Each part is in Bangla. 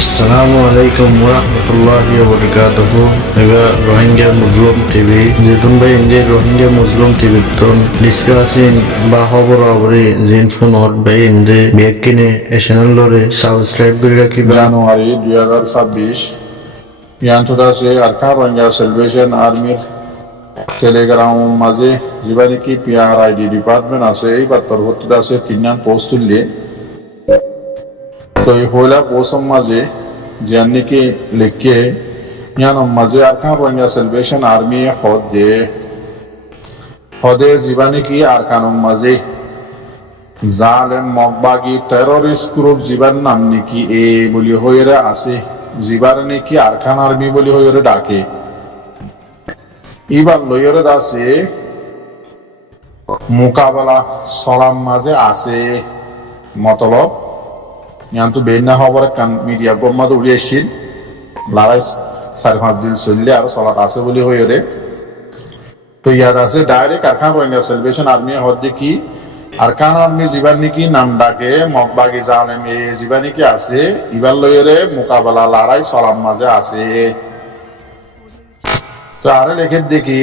আসসালামু আলাইকুম ওরহমতুল্লাহি ওবরকাতুহু এগা রোহিঙ্গা মুসলিম টিভি যেতুন ভাই ইন্ডে রোহিঙ্গা মুসলিম টিভি তন ডিসকাসিং বা খবর খবরে জিন ফোন হট ভাই ইন্ডে বেকিনে এ চ্যানেল লরে সাবস্ক্রাইব করে রাখিবা। জানুয়ারি 2026 ইয়ান্তদাসে আরকান রোহিঙ্গা সেলিব্রেশন আর্মির টেলিগ্রাম মাঝে জীবানি কি পিআরআইডি ডিপার্টমেন্ট আছে এই বাত্তর হতে আছে তিনজন পোস্ট তুললে তো এই হইলা পোস্ট মাঝে জিয়ানি কি লিখে ইয়ান মাঝে আরকান রোহিঙ্গা সেলিব্রেশন আর্মি হদে জীবানি কি আরকান মাঝে জালেম মগবাগি টেররিস্ট গ্রুপ জীবার নাম নাকি এ বলি হইরে আছে জীবার নাকি আরকান আর্মি বলি হইরে ডাকে এবার লইরে আছে মোকাবেলা সলাম মাঝে আছে মতলব ইয়ান তো বেন না হবার কান মিডিয়া গম্মাদ উড়িয়েছিল লড়াই 4-5 দিন চললে আর সলাত আছে বলি হইরে তো ইয়াদ আছে direct Arakan Rohingya celebration army হদ্দে কি আরকান আর্মি জীবানি কি নাম ডাকে মগবাগি জালেম এ জীবানি কি আছে ইবার লইরে মোকাবেলা লড়াই সলাম মাঝে আছে তো আরে লেখে দেখি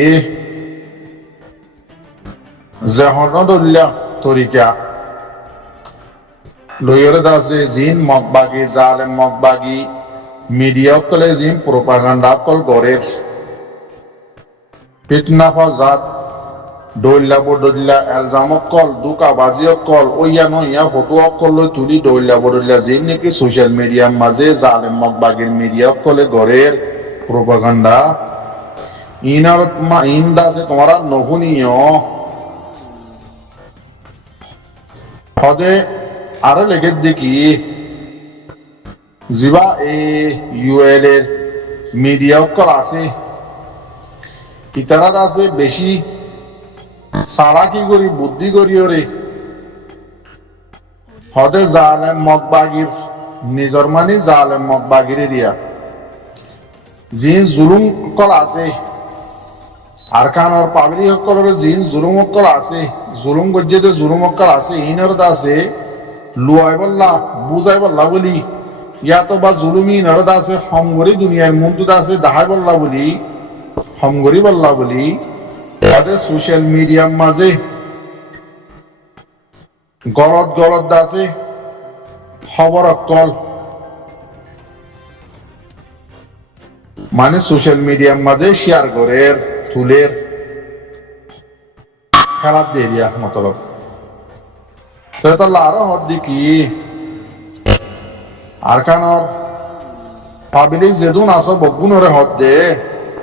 জহরদুল্লা তরিকা লইরে দাসে জিন মগবাগি জালেম মগবাগি মিডিয়া কলে জিন প্রোপাগান্ডা কল গরের ফিতনা ফাজাত দৌল্লা বদল্লা এলজাম অকল দুকা বাজি অকল ওইয়া নইয়া ফটো অকল লৈ তুলি দৌল্লা বদল্লা যে নাকি সোশ্যাল মিডিয়ার মাঝে জালেম মগবাগির মিডিয়া অকলে গড়ের প্রোপাগান্ডা ইনার ইন্দা আছে তোমারা নহুনিয় হদে আরো লেগে দেখি জিবা এ ইউএল এর মিডিয়া অকল আছে ইতারা আছে বেশি সালাকি করি বুদ্ধি করি ওরে হদে জালেম মগবাগির নিজর মানে জালেম মগবাগির এরিয়া জিন জুলুম কল আছে আরকানর পাবলিক সকলের জিন জুলুম অকল আছে জুলুম গজ্জেতে জুলুম অকল আছে ইনর আছে লুয়াই বল্লা বুঝাই বল্লা বলি ইয়া তো বা জুলুমি ইনর আছে হমগরি দুনিয়ার মন্তুদ আছে দাহাই বল্লা বলি হমগরি বল্লা বলি তাদের সোশ্যাল মিডিয়ার মাঝে গলত গলত আছে খবর অকল মানে সোশ্যাল মিডিয়ার মাঝে শেয়ার করে তুলের খেলার দিয়ে দিয়া মতলব তো আরো হদ দেখি আরকানর পাবলিক যেদুন আছো বগুনরে হদ দে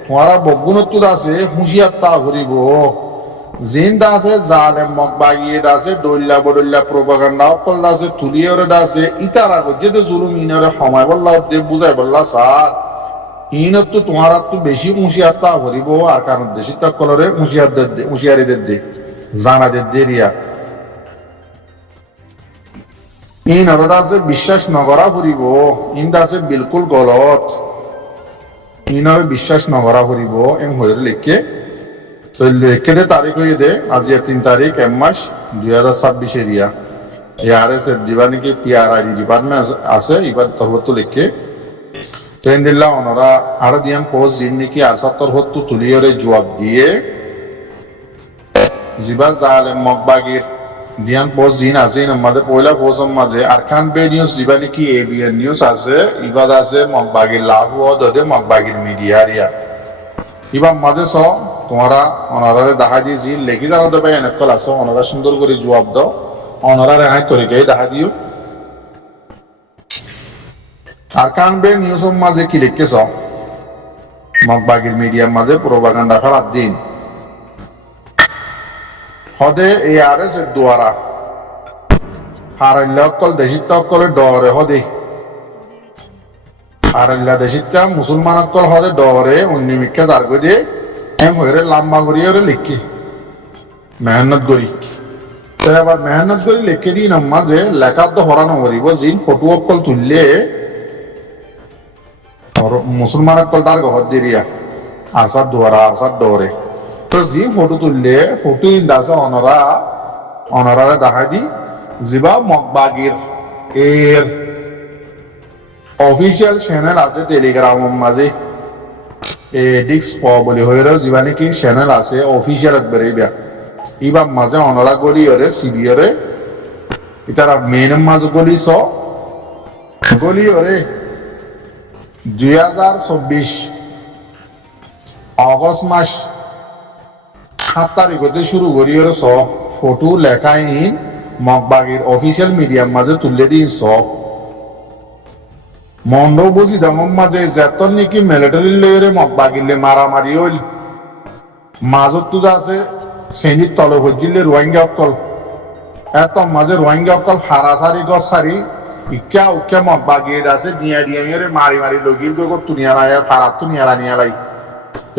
তোমারা বগুনত আছে হুঁশিয়ার তা ঘুরিব জিন্দা আছে জালেম মগবাগিয়ে আছে দৌল্লা বদল্লা প্রোপাগান্ডা অকল আছে তুলিয়রে আছে ইতারা যেতে জুলুম ইনরে সময় বললা দে বুঝাই বললা স্যার ইনত তো তোমারা তো বেশি হুঁশিয়ার তা ঘুরিব আর কারণ দেশি তকলরে হুঁশিয়ারিদের দে জানাদের দেরিয়া ইন আছে বিশ্বাস নগরা ঘুরিব ইন্দা আছে বিলকুল গলত ইনার বিশ্বাস নগরা করিব এম হয়ে লিখে তো লিখে দে তারিখ হয়ে দে আজি 3 তারিখ মাস 2026 এরিয়া ইয়ারএস দিবানি কি পিআরআইডি ডিপার্টমেন্ট আছে এবার তরবত লিখে ট্রেন দিল্লা ওনারা আর দিয়ান পোস্ট জিন নাকি আর 70 তুলিয়রে জবাব দিয়ে জিবা জালেম মগবাগির দিয়ান পোস্ট জিন আছে আমাদের পয়লা পোস্ট মাঝে আরকান বে নিউজ দিবানি কি এবিএন নিউজ আছে ইবাদ আছে মগবাগির লাভ দে মগবাগির মিডিয়া এরিয়া ইবার মাঝে স তোমরা ওনারে দেখা দিয়ে জি লেখি জানা দেবে এনেকল আছে ওনারা সুন্দর করে জবাব দাও ওনারা রেহাই তরিকায় দেখা দিও আরকান বে নিউজ মাঝে কি লিখেছ মগবাগির মিডিয়ার মাঝে প্রোপাগান্ডা ফেলার দিন হদে এই আরএস এর দ্বারা হারাইল্লা অকল দেশিত অকলে ডরে হদে হারাইল্লা দেশিতা মুসলমান অকল হদে ডরে অন্যমিকা যার করে দিয়ে এম হয়ে লাম্বা করিয়ে লিখি মেহনত করি তো এবার মেহনত করে লিখে দিন আম্মা যে লেখার তো হরানো করিব জিন ফটো অকল তুললে মুসলমান অকল তার ঘর দিরিয়া আরসাদ দ্বারা আরসাদ ডরে তো জি ফটো তুললে ফটো ইন্দাছে অনরারে দেখা দি জিবা মগবাগির এর অফিসিয়াল চ্যানেল আছে টেলিগ্রামের মাঝে ডিক্স বলি হয়ে যা নাকি চ্যানেল আছে অফিসিয়াল একবারে ইবার মাঝে অনরা গলি ওরে সিবিওরে ইতারা মেনের মাঝে গলি ওরে 2024 অগস্ট মাস 7 তারিখতে শুরু করি ওরে ফটো লেখা ইন মগবাগির অফিসিয়াল মিডিয়ার মাঝে তুলে দিন মন্ড বুঝি দামন মাঝে যেতন নাকি মিলিটারি লইরে মগবাগিলে মারামারি হইল মাজত তো আছে শ্রেণীর তলে হইলে রোহিঙ্গা অকল এত মাঝে রোহিঙ্গা অকল হারাসারি গসারি ইকা উকা মগবাগিয়ে আছে ডিয়া ডিয়া মারি মারি লগিল গো তুনিয়া নাই ফারাত তুনিয়া নিয়ালাই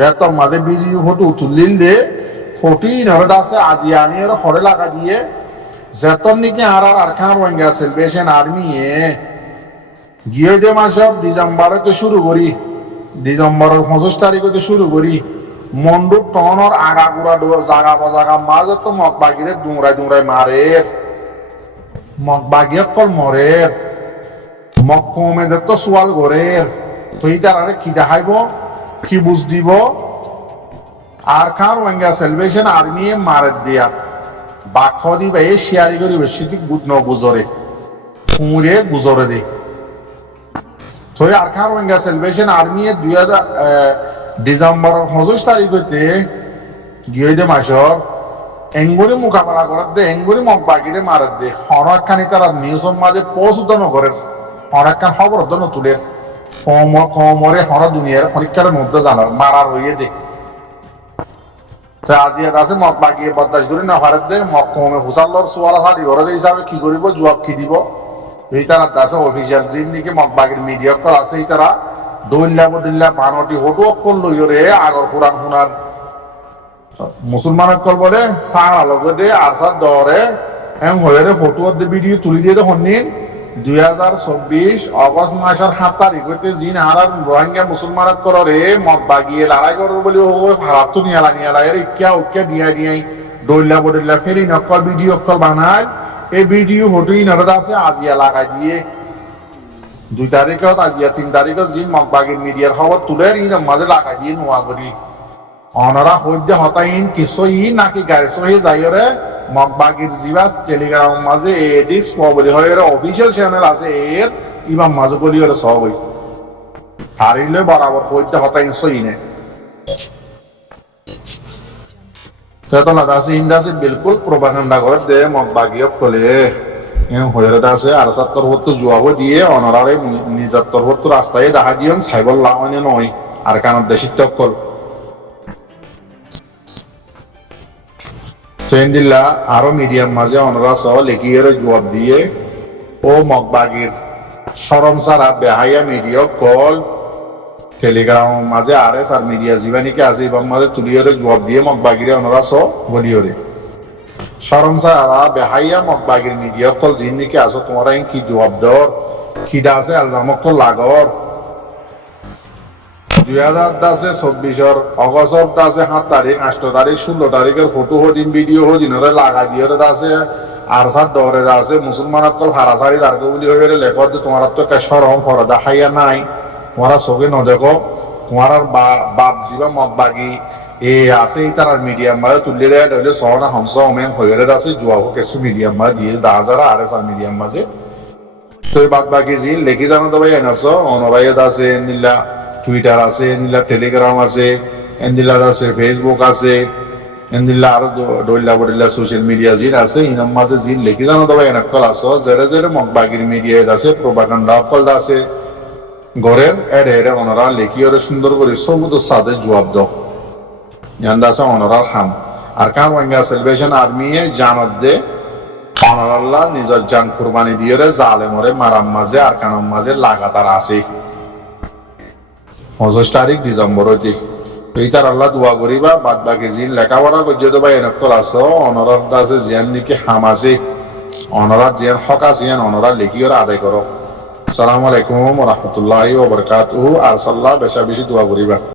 এত মাঝে ভিডিও ফটো তুলিল দে ফটি নরদ আছে আজিয়ানি এর হরে লাগা দিয়ে যেতন নাকি আর খান রোহিঙ্গা সেলভেশন আর্মি গিয়ে যে মাসব ডিসেম্বরে শুরু করি ডিসেম্বরের 25 তারিখে শুরু করি মন্ডু টনর আগাগুড়া জাগা বজাগা মাঝে তো মগবাগিরে দুমরাই মারে মগবাগিয়ে কল মরে মক্কমেদের তো সোয়াল করে তো এই তার কি দেখাইব কি বুঝ দিব আর খান রোহিঙ্গা সেলভেশন আর্মি মারে দিয়া বাক্য দিবা এই শেয়ারি করি বেশি গুজরে ফুঁড়ে গুজরে দে তো আর খান রোহিঙ্গা সেলভেশন আর্মি 2000 ডিসেম্বর 25 তারিখ হইতে গিয়ে দে মাসব এঙ্গুরি মোকাবেলা করার দে এঙ্গুরি মগবাগিরে মারার দে হরখানি তারা নিউজের মাঝে পৌঁছত নগরের হরখান খবর তুলে কমরে হর দুনিয়ার পরীক্ষার মধ্যে জানার মারার হইয়ে দে আজিয়াত আছে মগবাগিয়ে বদাস করি না হারার দে মক্কমে হুসাল্লর সোয়ালা হাড়ি ঘরে হিসাবে কি করিব জবাব কি দিব এই তারা দাসে অফিসিয়াল যিনি নাকি মগবাগির মিডিয়া কল আছে এই তারা দৈল্লা বদিল্লা বানটি হটু অকল লইরে আগর পুরাণ শুনার মুসলমান অকল বলে সার আলোকে দে আরসাদ দরে এম হয়ে ফটো ভিডিও তুলি দিয়ে হন্নিন 2024 অগস্ট মাসের 7 তারিখ হইতে জিন আর রোহিঙ্গা মুসলমান অকল রে মগবাগিয়ে লড়াই করব বলি ও ভারত তো নিয়ালা এর ইক্কা উক্কা দিয়াই দৈল্লা বদিল্লা ফেরি নকল ভিডিও অকল বানায় এই ভিডিও ফটোই নরদ আছে আজিয়া লাগাই দিয়ে 2 তারিখত আজিয়া 3 তারিখত জি মগবাগির মিডিয়ার খবর তুলে ইন মাঝে লাগাই দিয়ে নোয়া করি অনরা হইতে হতাইন কিছুই নাকি গাড়ি সহি যাইরে মগবাগির জিবাস টেলিগ্রাম মাঝে এডিক্স বলি হয় অফিসিয়াল চ্যানেল আছে এর ইমাম মাঝে বলি হলে সব হই হারিলে বরাবর হইতে হতাইন সই নে তেতলা দাসি ইন্দাসি বিলকুল প্রোপাগান্ডা করে দে মগবাগিও কলে হয়ে আছে আর সাত্তর হতো জুয়াবো দিয়ে অনারে নিজাত্তর হতো রাস্তায় দেখা দিয়ন সাইবল লাগানো নয় আর কানত দেশি টক্কল সেন্দিল্লা আরো মিডিয়াম মাঝে অনরা সহ লেখিয়ে জবাব দিয়ে ও মগবাগির সরম সারা বেহাইয়া মিডিয়া কল টেলিগ্রাম মাঝে আর এস আর মিডিয়া জীবানীকে আছে এবং মাঝে তুলিয়ে জবাব দিয়ে মগবাগিরে অনরা সহ বলিওরে সরম সারা বেহাইয়া মগবাগির মিডিয়া কল জিন্দিকে আসো তোমরা কি জবাব দর খিদা আছে আলজামক লাগর 2024 অগস্ট আছে 7 তারিখ 8 তারিখ 16 তারিখের ফটো হদিন ভিডিও হদিন লাগা দিয়ে আছে আর সার ডরে আছে মুসলমান অকল হারাসারি যারকে বলি হয়ে লেখর যে তোমার তো সরম ফরদা খাইয়া নাই তোমরা চোখে নদেখো তোমার বাপ জিবা মগবাগি এ আছে তার মিডিয়াম মাঝে তুলে দেয় তাহলে সহনা হংস অমেন হয়ে আছে জুয়াবো কিছু মিডিয়াম মাঝে দিয়ে 10,000 আর এস আর মিডিয়াম মাঝে তো বাদ বাকি জি লেখি জানো তো ভাই এনেছো অনরাইদ আছে নীলা টুইটার আছে নীলা টেলিগ্রাম আছে এন্দিলা আছে ফেসবুক আছে এন্দিলা আরো দইলা বডিলা সোশ্যাল মিডিয়া জিন আছে ইনাম মাঝে জিন লেখি জানো তো ভাই এনেকল আছো জেরে মগবাগির মিডিয়া আছে প্রোপাগান্ডা অকল আছে ঘরের এড়ে ওনারা লেখি ওরে সুন্দর করে সবুজ সাথে জবাব দাও জানদা আছে ওনারা হাম আর কান রোহিঙ্গা সেলভেশন আর্মি জানত দে অনারাল্লাহ নিজের জান কুরবানি দিয়ে জালেমরে মারাম মাঝে আর কানাম মাঝে লাগাতার আছে 25 তারিখ ডিসেম্বর হইতে এইটার আল্লাহ দোয়া করিবা বাদ বাকি জিন লেখাপড়া করছে তো ভাই এনেকল আছো অনরার দাসে জিয়ান নাকি হাম আছে অনরা জিয়ান হক আছে অনরা লেখি ওরা আদায় করো আসসালামু আলাইকুম ওয়া রাহমাতুল্লাহি ওয়া বারাকাতুহু আর সাল্লাহ বেশা বেশি দোয়া করিবা।